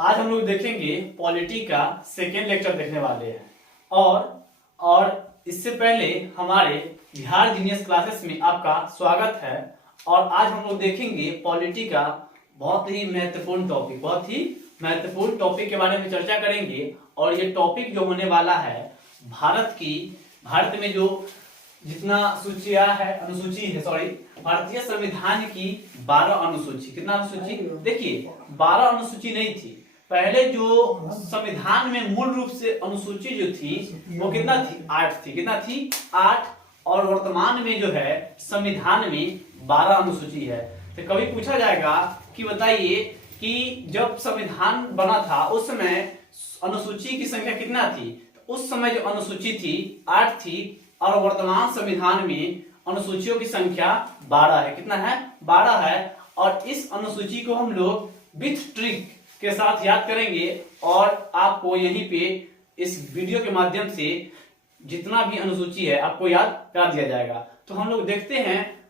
आज हम लोग देखेंगे पॉलिटी का सेकेंड लेक्चर देखने वाले हैं। और इससे पहले हमारे बिहार जीनियस क्लासेस में आपका स्वागत है। और आज हम लोग देखेंगे पॉलिटी का बहुत ही महत्वपूर्ण टॉपिक के बारे में चर्चा करेंगे। और ये टॉपिक जो होने वाला है भारत में जो जितना अनुसूची है भारतीय संविधान की 12 अनुसूची। कितना अनुसूची? देखिए 12 अनुसूची नहीं थी। पहले जो संविधान में मूल रूप से अनुसूची जो थी वो कितना थी? 8 थी। कितना थी? 8। और वर्तमान में जो है संविधान में 12 अनुसूची है। तो कभी पूछा जाएगा कि बताइए कि जब संविधान बना था उस समय अनुसूची की संख्या कितना थी? तो उस समय जो अनुसूची थी 8 थी और वर्तमान संविधान में अनुसूचियों की संख्या 12 है। कितना है? 12 है। और इस अनुसूची को हम लोग विथ ट्रिक के साथ याद करेंगे और आपको यहीं पे इस वीडियो के माध्यम से जितना भी अनुसूची है आपको याद करा दिया जाएगा। तो हम लोग देखते हैं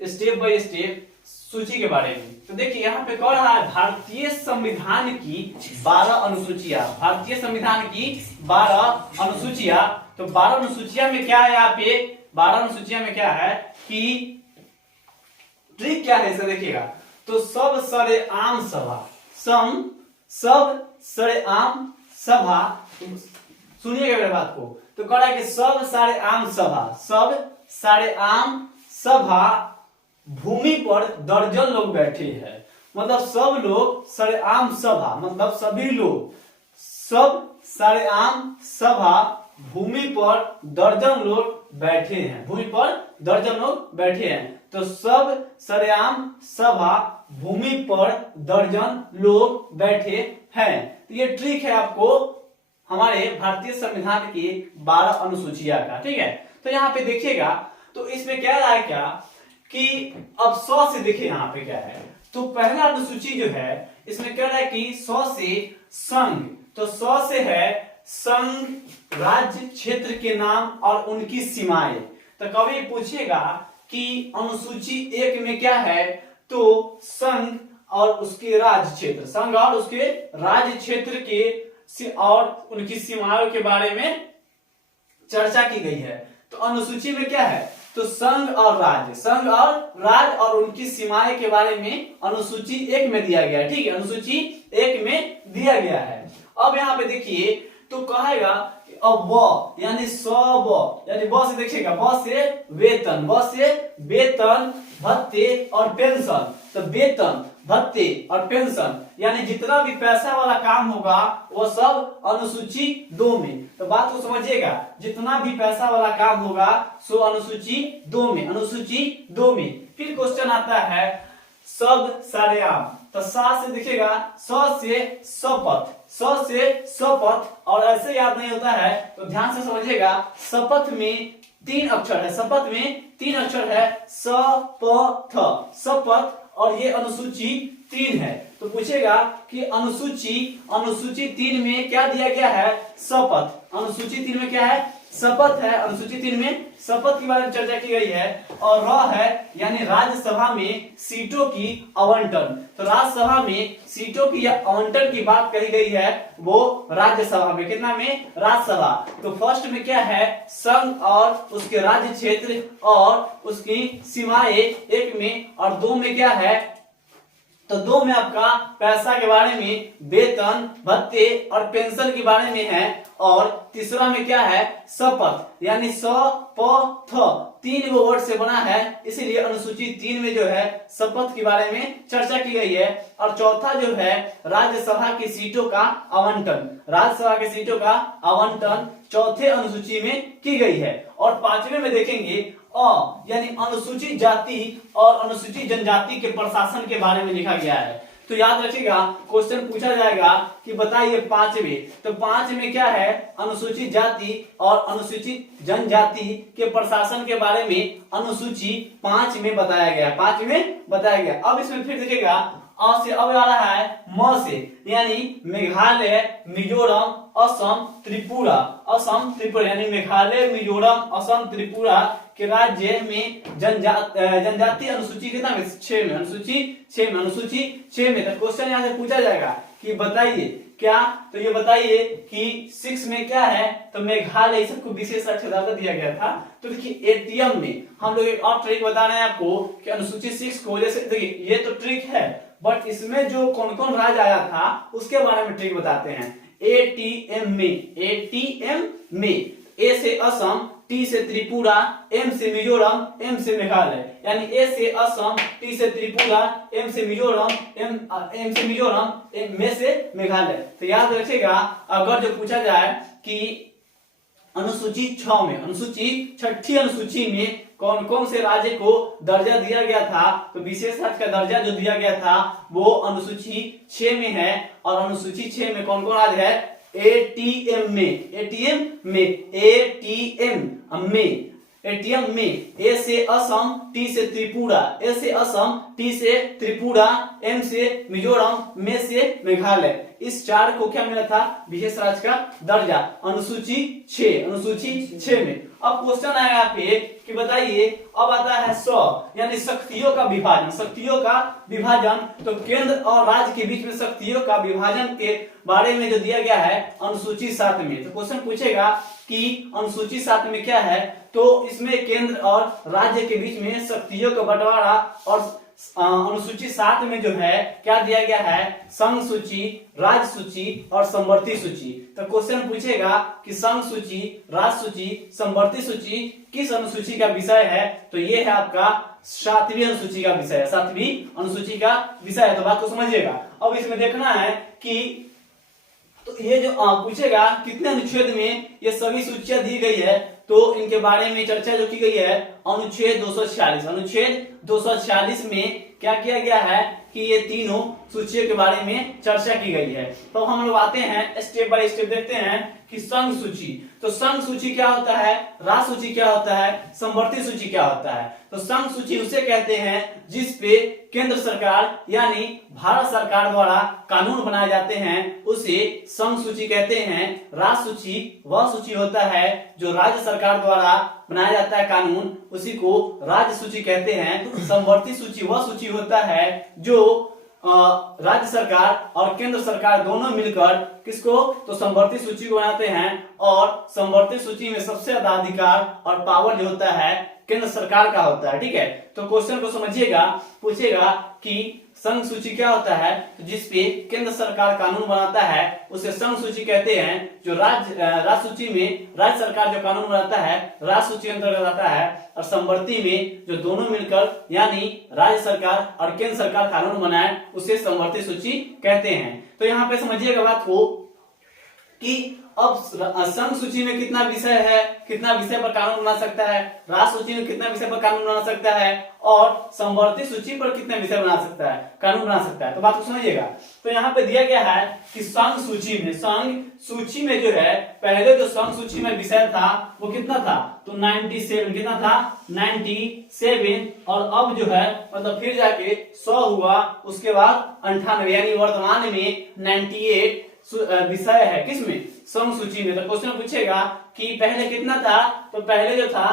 स्टेप बाय स्टेप सूची के बारे में। तो देखिए यहाँ पे कह रहा है भारतीय संविधान की 12 अनुसूचियां। भारतीय संविधान की 12 अनुसूचियां। तो 12 अनुसूचियां में क्या है? यहाँ पे 12 अनुसूचियां में क्या है कि ट्रिक क्या है इसे देखिएगा। तो सब सरेआम सभा सुनिएगा मेरे बात को। तो कह रहा है कि सब सरेआम सभा भूमि पर दर्जन लोग बैठे हैं। मतलब सब लोग सरेआम सभा मतलब सभी लोग, सब सरेआम सभा भूमि पर दर्जन लोग बैठे हैं। भूमि पर दर्जन लोग बैठे हैं। तो सब सरेआम सभा भूमि पर दर्जन लोग बैठे हैं। तो ये ट्रिक है आपको हमारे भारतीय संविधान की 12 अनुसूचियां का। ठीक है। तो यहाँ पे देखिएगा तो इसमें कह रहा है क्या कि अब 100 से देखिए यहाँ पे क्या है। तो पहला अनुसूची जो है इसमें कह रहा है कि 100 से संघ। तो 100 से है संघ, राज्य, क्षेत्र के नाम और उनकी सीमाएं। तो कभी पूछेगा कि अनुसूची 1 में क्या है? तो संघ और उसके राज्य क्षेत्र, संघ और उसके राज्य क्षेत्र के और उनकी सीमाओं के बारे में चर्चा की गई है। तो अनुसूची में क्या है? तो संघ और राज्य और उनकी सीमाएं के बारे में अनुसूची 1 में दिया गया है। ठीक है, अनुसूची 1 में दिया गया है। अब यहाँ पे देखिए तो कहेगा कि अब ब यानी ब से देखिएगा, ब से वेतन भत्ते और पेंशन। तो वेतन भत्ते और पेंशन यानी जितना भी पैसा वाला काम होगा वो सब अनुसूची 2 में। तो बात को समझिएगा, जितना भी पैसा वाला काम होगा सो अनुसूची 2 में। फिर क्वेश्चन आता है शब्द सरेआम। तो सा से देखिएगा, स से शपथ और ऐसे याद नहीं होता है तो ध्यान से समझिएगा। शपथ में 3 अक्षर है, शपथ और ये अनुसूची 3 है। तो पूछेगा कि अनुसूची 3 में क्या दिया गया है? शपथ। अनुसूची 3 में क्या है? शपथ है। अनुसूची 3 में शपथ के बारे में चर्चा की गई है। और र है यानी राज्यसभा में सीटों की आवंटन। तो राज्यसभा में सीटों की आवंटन की बात कही गई है वो राज्यसभा में। कितना में? राज्यसभा। तो फर्स्ट में क्या है? संघ और उसके राज्य क्षेत्र और उसकी सीमाएं 1 में। और 2 में क्या है? तो 2 में आपका पैसा के बारे में, वेतन भत्ते और पेंशन के बारे में है। और तीसरा में क्या है? शपथ यानी शपथ 3 गो वर्ड से बना है, इसीलिए अनुसूची 3 में जो है शपथ के बारे में चर्चा की गई है। और चौथा जो है राज्यसभा की सीटों का आवंटन चौथे अनुसूची में की गई है। और 5वें में देखेंगे यानी अनुसूचित जाति और अनुसूचित जनजाति के प्रशासन के बारे में लिखा गया है। तो याद रखिएगा क्वेश्चन पूछा जाएगा कि बताइए 5वें। तो 5 में क्या है? अनुसूचित जाति और अनुसूचित जनजाति के प्रशासन के बारे में अनुसूची 5 में बताया गया। अब इसमें फिर देखिएगा अ से अब आ रहा है म से यानी मेघालय, मिजोरम, असम, त्रिपुरा यानी मेघालय, मिजोरम, असम, त्रिपुरा के राज्य में जनजाति अनुसूची कितना में? 6 में। अनुसूची 6 में। तो क्वेश्चन यहाँ से पूछा जाएगा कि बताइए क्या, तो ये बताइए कि 6 में क्या है, तो मेघालय सबको विशेष साक्षरता दिया गया था। तो देखिए एटीएम में हम लोग एक और ट्रिक बता रहे हैं आपको कि अनुसूची 6 को, जैसे देखिए ये तो ट्रिक है, बट इसमें जो कौन कौन राज्य आया था उसके बारे में ट्रिक बताते हैं। एटीएम में ए से असम, टी से त्रिपुरा, एम से मिजोरम, एम से मेघालय, यानी ए से असम, टी से त्रिपुरा, एम से मिजोरम, एम से मिजोरम, में से मेघालय। तो याद रखिएगा, अगर जो पूछा जाए कि अनुसूची 6 में, अनुसूची छठी अनुसूची में कौन कौन से राज्य को दर्जा दिया गया था, तो विशेष राज्य का दर्जा जो दिया गया था वो अनुसूची 6 में है। और अनुसूची 6 में कौन कौन राज्य है, एटीएम में ए से असम, टी से त्रिपुरा, ए से असम, टी से त्रिपुरा, एम से मिजोरम, में से मेघालय, इस 4 को क्या मिला था, विशेष राज्य का दर्जा, अनुसूची 6 में। अब क्वेश्चन आएगा यहाँ पे कि बताइए, अब आता है 100 यानी शक्तियों का विभाजन। तो केंद्र और राज्य के बीच में शक्तियों का विभाजन के बारे में जो दिया गया है अनुसूची 7 में। तो क्वेश्चन पूछेगा कि अनुसूची 7 में क्या है, तो इसमें केंद्र और राज्य के बीच में शक्तियों का बंटवारा, और अनुसूची 7 में जो है क्या दिया गया है, संघ सूची, राज्य सूची और समवर्ती सूची। तो क्वेश्चन पूछेगा कि संघ सूची, राज्य सूची, समवर्ती सूची किस अनुसूची का विषय है, तो ये है आपका 7वीं अनुसूची का विषय है, 7वीं अनुसूची का विषय है। तो बात को समझिएगा। अब इसमें देखना है कि तो ये जो पूछेगा कितने अनुच्छेद में ये सभी सूचियां दी गई है, तो इनके बारे में चर्चा जो की गई है अनुच्छेद 246 में क्या किया गया है कि ये तीनों सूचियों के बारे में चर्चा की गई है। तो हम लोग आते हैं स्टेप बाय स्टेप, देखते हैं कि संघ सूची, तो संघ सूची क्या होता है, राज्य सूची क्या होता है, समवर्ती सूची क्या होता है। तो संघ सूची उसे कहते हैं जिस पे केंद्र सरकार यानी भारत सरकार द्वारा कानून बनाए जाते हैं, उसे संघ सूची कहते हैं। राज्य सूची वह सूची होता है जो राज्य सरकार द्वारा बनाया जाता है कानून, उसी को राज्य सूची कहते हैं। समवर्ती सूची वह सूची होता है जो राज्य सरकार और केंद्र सरकार दोनों मिलकर किसको, तो समवर्ती सूची को बनाते हैं। और समवर्ती सूची में सबसे ज्यादा अधिकार और पावर जो होता है केंद्र सरकार का होता है। ठीक है, तो क्वेश्चन को समझिएगा, पूछेगा कि संघ सूची क्या होता है, तो जिसपे केंद्र सरकार कानून बनाता है उसे संघ सूची कहते हैं। जो राज्य सूची में राज्य सरकार जो कानून बनाता है राज्य सूची अंतर्गत आता है, और समवर्ती में जो दोनों मिलकर यानी राज्य सरकार और केंद्र सरकार कानून बनाए उसे समवर्ती सूची कहते हैं। तो यहाँ पे समझिएगा बात को कि अब संघ सूची में कितना विषय है, कितना विषय पर कानून बना सकता है, राज्य सूची में कितना विषय पर कानून बना सकता है, और समवर्ती सूची पर कितने विषय बना सकता है, कानून बना सकता है। तो बात को समझिएगा। तो यहाँ पे दिया गया है कि संघ सूची में जो है, पहले जो संघ सूची में विषय था वो कितना था, तो 97, कितना था 97, और अब जो है मतलब फिर जाके 100 हुआ, उसके बाद 98, यानी वर्तमान में 98 विषय है किसमें, संघ सूची में। तो क्वेश्चन पूछेगा कि पहले कितना था, तो पहले जो था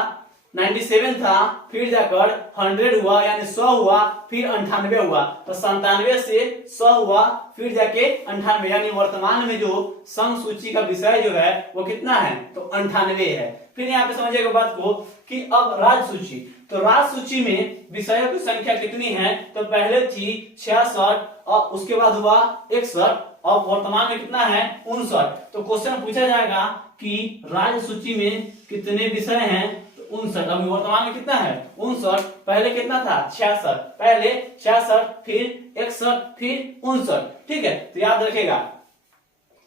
97 था, फिर जाकर 100 हुआ यानी 100 हुआ, फिर 98 हुआ, तो 97 से 100 हुआ, फिर जाके 98, यानी वर्तमान में जो संघ सूची का विषय जो है वो कितना है, तो 98 है। फिर यहाँ पे समझिएगा बात को कि अब राज्य सूची, तो राज्य सूची में विषयों की संख्या कितनी है, तो पहले थी 66 और उसके बाद हुआ 61 और वर्तमान में कितना है 59। तो क्वेश्चन पूछा जाएगा कि राज्य सूची में कितने विषय हैं, तो 59। अभी वर्तमान में कितना है 59, पहले कितना था 66, पहले 66 फिर 61 फिर 59। ठीक है, तो याद रखेगा।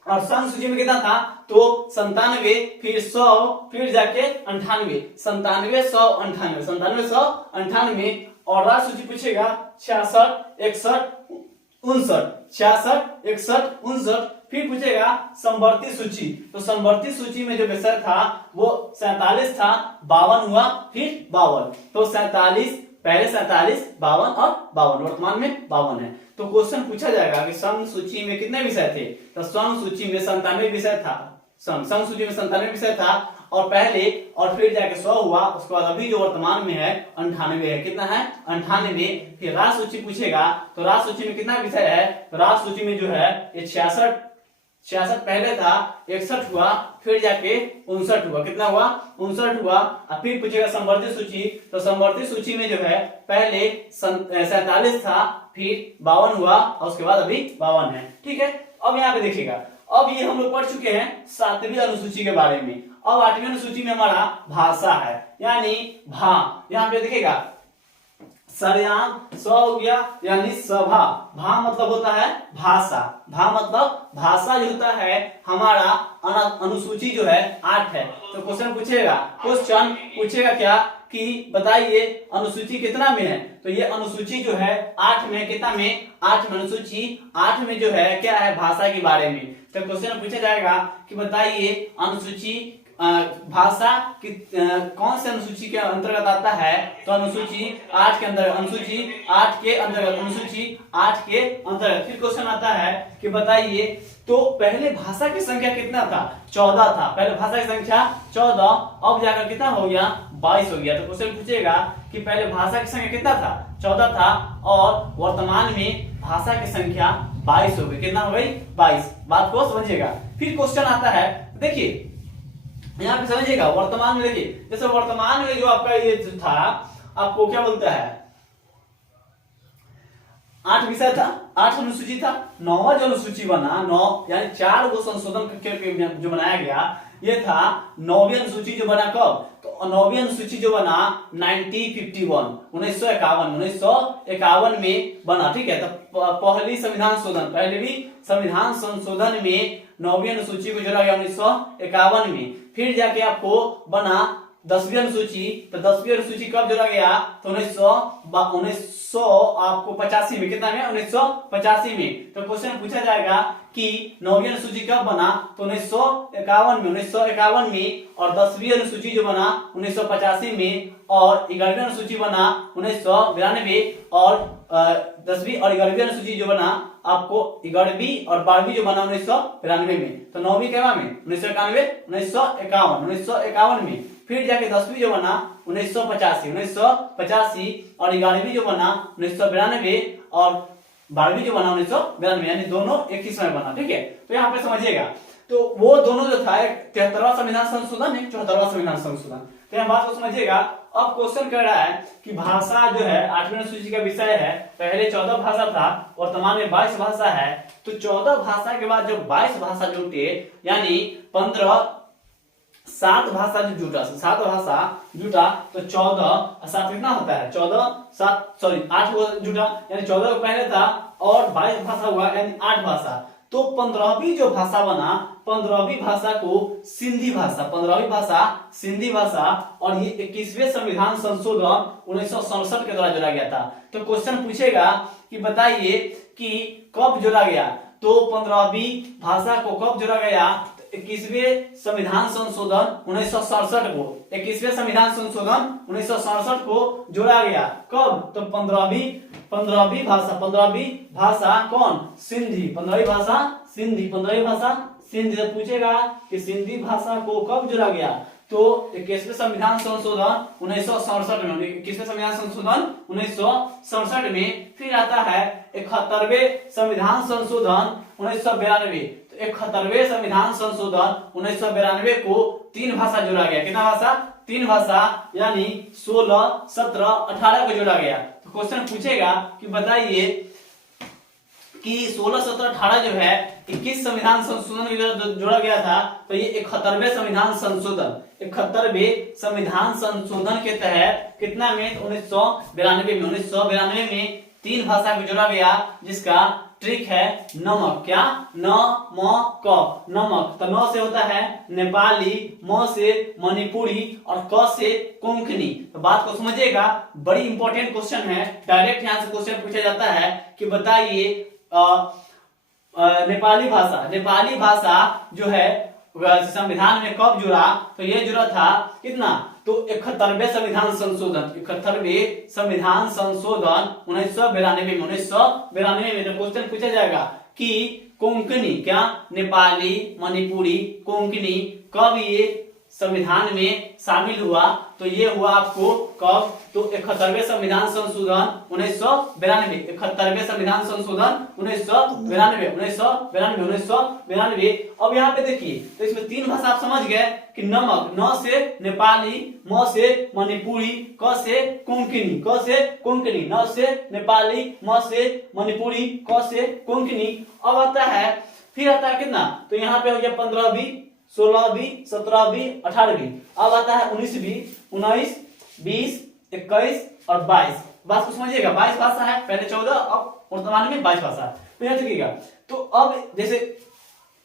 और संघ सूची में कितना था, तो 97 फिर 100 फिर जाके 98, 97 100 98, 97 100 98। और राज्य सूची पूछेगा 66 61 59, 66 61 59। फिर पूछेगा समवर्ती सूची, तो समवर्ती सूची में जो विषय था वो 47 था, 52 हुआ फिर 52, तो 47 पहले 47 52 और 52, वर्तमान में 52 है। तो क्वेश्चन पूछा जाएगा कि संघ सूची में कितने विषय थे, तो संघ सूची में 97 विषय था, संघ सूची में 97 विषय था, और पहले और फिर जाके 100 हुआ, उसके बाद अभी जो वर्तमान में है 98 है। कितना है? 98। फिर राष्ट्र सूची पूछेगा तो राष्ट्र सूची में कितना विषय है? तो राष्ट्र सूची में जो है ये 66 पहले था, 61 हुआ, फिर जाके 59 हुआ। कितना हुआ? 59 हुआ। अब फिर पूछेगा संवर्धित सूची, तो संवर्धित सूची में जो है पहले 47 था, फिर 52 हुआ और उसके बाद अभी 52 है। ठीक है, अब यहाँ पे देखिएगा, अब ये हम लोग पढ़ चुके हैं 7वीं अनुसूची के बारे में। अब 8वीं अनुसूची में हमारा भाषा है, यानी यहाँ पे देखिएगा सरेआम स हो गया, यानी सभा। भा मतलब होता है भाषा। भा मतलब भाषा जो होता है हमारा। अनुसूची जो है 8 है। तो क्वेश्चन पूछेगा क्या कि बताइए अनुसूची कितना में है? तो ये अनुसूची जो है 8 में, कितना में? 8 में। अनुसूची 8 में जो है क्या है? भाषा के बारे में। तो क्वेश्चन पूछा जाएगा कि बताइए अनुसूची भाषा कि कौन से अनुसूची के अंतर्गत आता है? तो अनुसूची 8 के अंतर्गत, अनुसूची 8 के अंतर्गत, अनुसूची 8 के अंतर्गत। फिर क्वेश्चन आता है कि बताइए तो पहले भाषा की संख्या कितना था? 14 था। पहले भाषा की संख्या 14, अब जाकर कितना हो गया? 22 हो गया। तो क्वेश्चन पूछेगा कि पहले भाषा की संख्या कितना था? 14 था, और वर्तमान में भाषा की संख्या 22 हो गई। कितना हो गई? 22। बात को समझिएगा। फिर क्वेश्चन आता है, देखिए यहाँ पे समझिएगा, वर्तमान में देखिए, जैसे वर्तमान में जो आपका ये था, आपको क्या बोलता है? 8 विषय था, 8 अनुसूची था। 9वां जो अनुसूची बना, 9 यानी 4 गो संशोधन करके जो बनाया गया, ये था 9वीं अनुसूची जो बना। कब? तो 9वीं अनुसूची जो बना 1951 में बना। ठीक है, तो पहली संविधान संशोधन में 9वीं अनुसूची को जोड़ा गया 1951 में। फिर जाके आपको बना 10वीं अनुसूची, तो 10वीं अनुसूची कब जोड़ा गया? तो 1900 आपको 85 में। कितना में? 1985 में। तो क्वेश्चन पूछा जाएगा कि 9वीं अनुसूची कब बना? तो 1951 में, और 10वीं अनुसूची जो बना 1985 में, और 11वीं अनुसूची बना 1992, और 10वीं और 11वीं अनुसूची जो बना आपको 11वीं और 12वीं जो बना 1992 में। तो 9वीं केवा में? 1951 में। फिर जाके 10वीं जो बना 1985, और 11वीं जो बना 1992, और 12वीं जो बना 1992, यानी दोनों एक ही समय बना। ठीक है, तो यहाँ पे समझिएगा, तो वो दोनों जो था 73वां संविधान संशोधन, 74वां संविधान संशोधन। तो यहाँ बात को समझिएगा। अब क्वेश्चन कह रहा है कि भाषा जो है 8वीं अनुसूची का विषय है, पहले 14 भाषा था, वर्तमान में 22 भाषा है। तो 14 भाषा के बाद जब 22 भाषा जुटे, यानी 7 भाषा जो जुटा, 7 भाषा जुटा, तो 14 7 कितना होता है? 8 को जुटा, यानी 14 पहले था, और 22 भाषा हुआ, यानी 8 भाषा। तो 15वीं जो भाषा बना, 15वीं भाषा को सिंधी भाषा, 15वीं भाषा सिंधी भाषा, और ये 21वें संविधान संशोधन 1967 के द्वारा जोड़ा गया था। तो क्वेश्चन पूछेगा कि बताइए कि कब जोड़ा गया? तो 15वीं भाषा को कब जोड़ा गया? 21वें संविधान संशोधन 1967 को, 21वें संविधान संशोधन 1967 को जोड़ा गया। कब? तो 15वीं भाषा कौन? सिंधी। 15वीं भाषा सिंधी। तो पूछेगा कि सिंधी भाषा को कब जोड़ा गया? तो 21वें संविधान संशोधन 1967 में, 21वें संविधान संशोधन 1967 में। फिर आता है 71वें संविधान संशोधन 1992। तो 71वें संविधान संशोधन 1992 को 3 भाषा जोड़ा गया। कितना भाषा? 3 भाषा, यानी 16, 17, 18 को जोड़ा गया। तो क्वेश्चन पूछेगा कि बताइए कि 16, 17, 18 जो है 21 संविधान संशोधन के जोड़ा गया था। तो ये 71वें संविधान संशोधन के तहत कितना में? 1992 में 3 भाषा को जोड़ा गया, जिसका ट्रिक है नमक। क्या? नमक। नमक। तो न से होता है नेपाली, म से मणिपुरी, और क से कोंकणी। तो बात को समझिएगा, बड़ी इंपॉर्टेंट क्वेश्चन है। डायरेक्ट यहाँ से क्वेश्चन पूछा जाता है कि बताइए नेपाली भाषा जो है संविधान में कब जुड़ा? तो ये जुड़ा था कितना? तो 71वें संविधान संशोधन 1992 में। तो क्वेश्चन पूछा जाएगा कि कोंकणी, क्या नेपाली, मणिपुरी, कोंकणी कब ये संविधान में शामिल हुआ तो ये हुआ आपको कब, तो 71वें संविधान संशोधन 1992, 71वें संविधान संशोधन 1992। अब यहाँ पे देखिए, तो इसमें 3 भाषा आप समझ गए कि नमक, न से नेपाली, म से मणिपुरी, क से कोंकणी, न से नेपाली, म से मणिपुरी, क से कोंकणी। अब आता है, फिर आता है कितना, तो यहाँ पे हो गया 15वीं, 16वीं, 17वीं, 18वीं। अब आता है 19वीं, 19, 20, 21 और 22। बात को समझिएगा, 22 भाषा है, पहले 14, अब वर्तमान में 22 भाषा। तो यहाँ देखिएगा, तो अब जैसे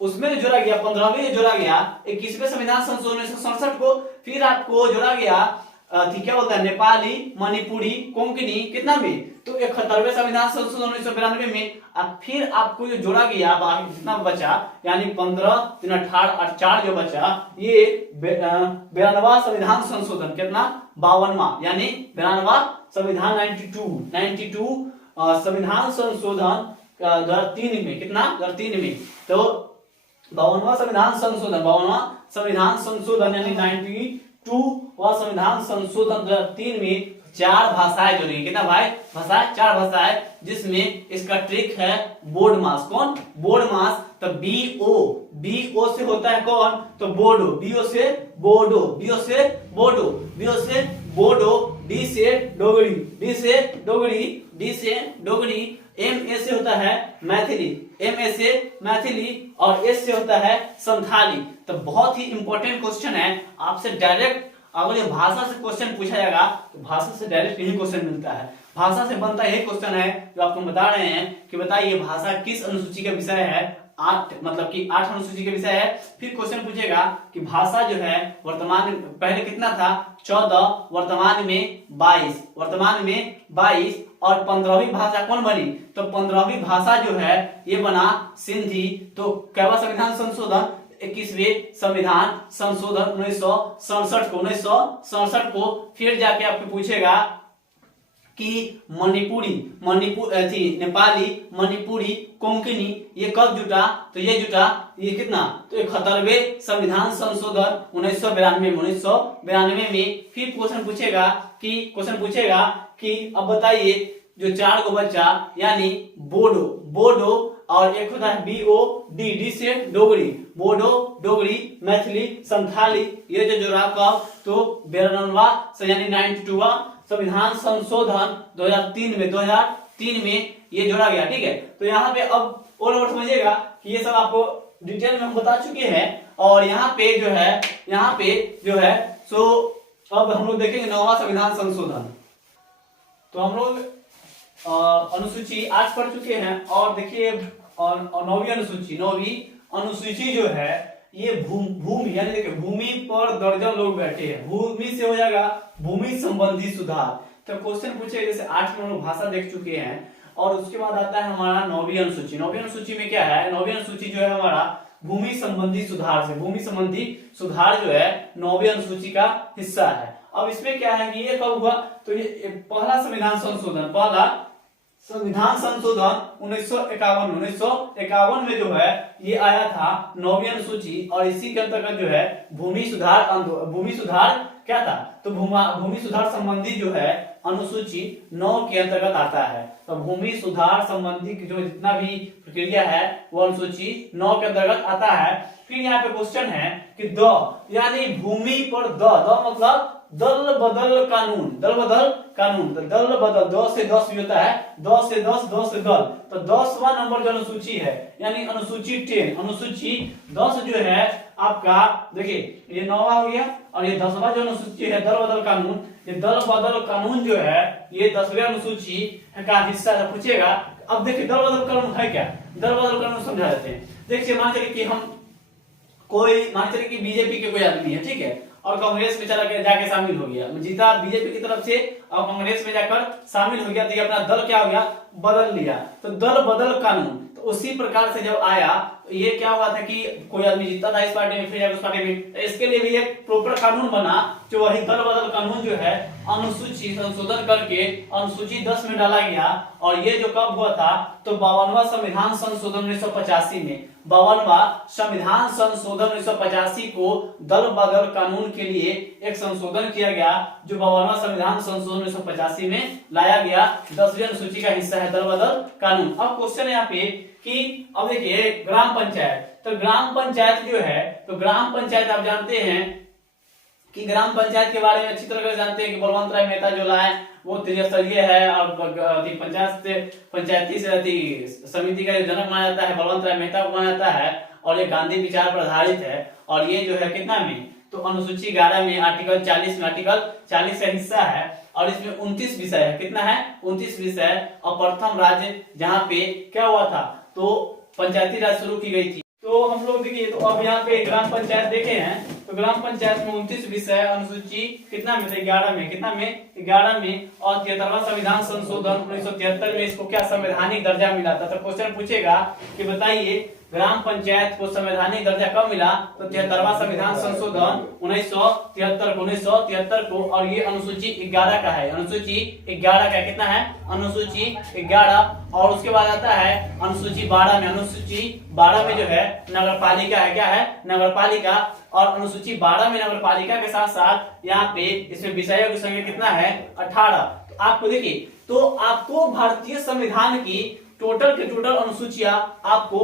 उसमें जोड़ा गया 15वीं, जोड़ा गया 21वें संविधान संशोधन 1967 को, फिर आपको जोड़ा गया क्या बोलता है, नेपाली, मणिपुरी, कोंकणी, कितना में, तो 71वें संविधान संशोधन 1992 में। अब फिर आपको जो जोड़ा गया बाकी जितना बचा, यानी 15, 3, 18 और 4 जो बचा, ये 92वां संविधान संशोधन, कितना, 52वां, यानी 92वां संविधान 92 संविधान संशोधन 2003 में, कितना, 2003 में। तो 52वां संविधान संशोधन यानी 92वां संविधान संशोधन 2003 में 4 भाषाएं जोड़ी, कितना भाई, भाषाएं, 4 भाषाएं, जिसमें इसका ट्रिक है बोर्ड मास। कौन, बोर्ड मास। तो बीओ से होता है कौन, तो बोडो, बीओ से बोडो, डी से डोगरी, एमए से होता है मैथिली, और एस से होता है संथाली। तो बहुत ही इंपॉर्टेंट क्वेश्चन है, आपसे डायरेक्ट अगर ये भाषा से क्वेश्चन पूछा जाएगा तो भाषा से डायरेक्ट यही क्वेश्चन मिलता है, भाषा से बनता यही क्वेश्चन है जो आपको बता रहे हैं कि बताइए भाषा किस अनुसूची का विषय है, 8 मतलब कि 8 अनुसूची का विषय है। फिर क्वेश्चन पूछेगा कि भाषा जो है वर्तमान में पहले कितना था, 14, वर्तमान में 22, और 15वीं भाषा कौन बनी, तो 15वीं भाषा जो है ये बना सिंधी। तो क्या संविधान संशोधन, 21वें संविधान संशोधन 1967 को फिर जाके आपको पूछेगा कि नेपाली, मणिपुरी, कोंकणी ये कब जुटा, तो ये जुटा, ये कितना, तो 71वें संविधान संशोधन 1992 में। फिर क्वेश्चन पूछेगा कि अब बताइए जो 4 को बच्चा, यानी बोडो और एक होता है डी से डोगरी, बोडो, डोगरी, मैथिली, संथाली, ये जो जोड़ा कब, तो 92वां यानी 92वां संविधान संशोधन 2003 में ये जोड़ा गया। ठीक है, तो यहाँ पे अब और समझिएगा कि ये सब आपको डिटेल में हम बता चुके हैं। और यहाँ पे जो है सो अब हम लोग देखेंगे 9वां संविधान संशोधन। तो हम लोग अनुसूची 8 पढ़ चुके हैं, और देखिए और 9वीं अनुसूची जो है ये भूमि यानी देखिए भूमि पर दर्जन लोग बैठे हैं, भूमि से हो जाएगा भूमि संबंधी सुधार। तो क्वेश्चन पूछे, जैसे 8 में हम लोग भाषा देख चुके हैं, और उसके बाद आता है हमारा 9वीं अनुसूची। 9वीं अनुसूची में क्या है, 9वीं अनुसूची जो है हमारा भूमि संबंधी सुधार जो है 9वीं अनुसूची का हिस्सा है। अब इसमें क्या है कि ये कब हुआ, तो ये पहला संविधान संशोधन 1951 में जो है ये आया था 9वीं अनुसूची, और इसी के अंतर्गत जो है भूमि सुधार क्या था, तो भूमि सुधार संबंधी जो है अनुसूची 9 के अंतर्गत आता है। तो भूमि सुधार संबंधी जो जितना भी प्रक्रिया है वो अनुसूची 9 के अंतर्गत आता है। फिर यहाँ पे क्वेश्चन है कि यानी भूमि पर मतलब दल बदल कानून, तो दल बदल 2 से 10 भी होता है, 2 से 10 दल। तो 10वां नंबर जो अनुसूची है यानी अनुसूची 10 जो है आपका, देखिए ये 9वां हो गया, और ये 10वां जो अनुसूची है दल बदल कानून, ये दल बदल कानून जो है ये 10वें अनुसूची का हिस्सा है। पूछेगा, अब देखिए दल बदल कानून है क्या, दल बदल कानून समझा देते हैं। देखिए मान चलिए कि बीजेपी के कोई आदमी है, ठीक है, और कांग्रेस में चला गया, जाके शामिल हो गया, जीता बीजेपी की तरफ से और कांग्रेस में जाकर शामिल हो गया, तो अपना दल क्या हो गया, बदल लिया। तो दल बदल कानून, तो उसी प्रकार से जब आया तो ये क्या हुआ था कि कोई आदमी जीता था इस पार्टी में, फिर उस पार्टी में, तो इसके लिए भी एक प्रॉपर कानून बना, जो वही दल बदल कानून जो है अनुसूची संशोधन करके अनुसूची 10 में डाला गया। और ये जो कब हुआ था, तो 52वां संविधान संशोधन 1985 में। 52वां संविधान संशोधन 1985 को दल बदल कानून के लिए एक संशोधन किया गया, जो 52वां संविधान संशोधन 1985 में लाया गया। 10वीं अनुसूची का हिस्सा है दल बदल कानून। अब क्वेश्चन है यहाँ पे कि अब देखिए ग्राम पंचायत, तो ग्राम पंचायत जो है, तो ग्राम पंचायत आप जानते हैं कि ग्राम पंचायत के बारे में अच्छी तरह से जानते हैं कि बलवंत राय मेहता जो लाए वो त्रिस्तरीय है, और पंचायती समिति का जनक माना जाता है, बलवंत राय मेहता को माना जाता है, और ये गांधी विचार पर आधारित है। और ये जो है कितना में, तो अनुसूची 11 में आर्टिकल 40 में, आर्टिकल 40 का हिस्सा है। और इसमें 29 विषय है, कितना है 29 विषय। और प्रथम राज्य जहाँ पे क्या हुआ था, तो पंचायती राज शुरू की गई थी। तो हम लोग देखिए, तो अब यहाँ पे ग्राम पंचायत देखे हैं, तो ग्राम पंचायत में 29 विषय, अनुसूची कितना में थे 11 में, कितना में 11 में। और 73वां संविधान संशोधन 1973 में इसको क्या संवैधानिक दर्जा मिला था। तो क्वेश्चन पूछेगा कि बताइए ग्राम पंचायत को संवैधानिक दर्जा कब मिला, तो 73वां संविधान संशोधन 1973 को। और ये अनुसूची 11 का है, अनुसूची 11 का कितना है, अनुसूची 11। और उसके बाद आता है अनुसूची 12 में, अनुसूची 12 में जो है नगर पालिका है, क्या है नगर पालिका। और अनुसूची 12 में नगर पालिका के साथ साथ यहाँ पे इसमें विषयों की संख्या कितना है 18। तो आपको देखिए, तो आपको भारतीय संविधान की टोटल के टोटल अनुसूचियां आपको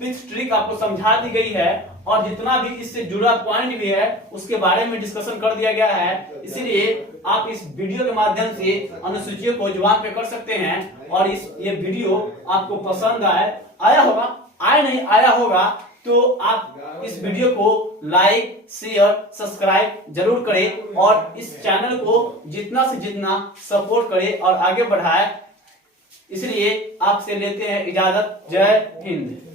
विथ ट्रिक आपको समझा दी गई है, और जितना भी इससे जुड़ा पॉइंट भी है उसके बारे में डिस्कशन कर दिया गया है। इसीलिए आप इस वीडियो के माध्यम से अनुसूचियों को जुबान पे कर सकते हैं। और ये वीडियो आपको पसंद आया होगा, नहीं आया होगा, तो आप इस वीडियो को लाइक शेयर सब्सक्राइब जरूर करें, और इस चैनल को जितना से जितना सपोर्ट करें और आगे बढ़ाएं। इसलिए आपसे लेते हैं इजाजत। जय हिंद।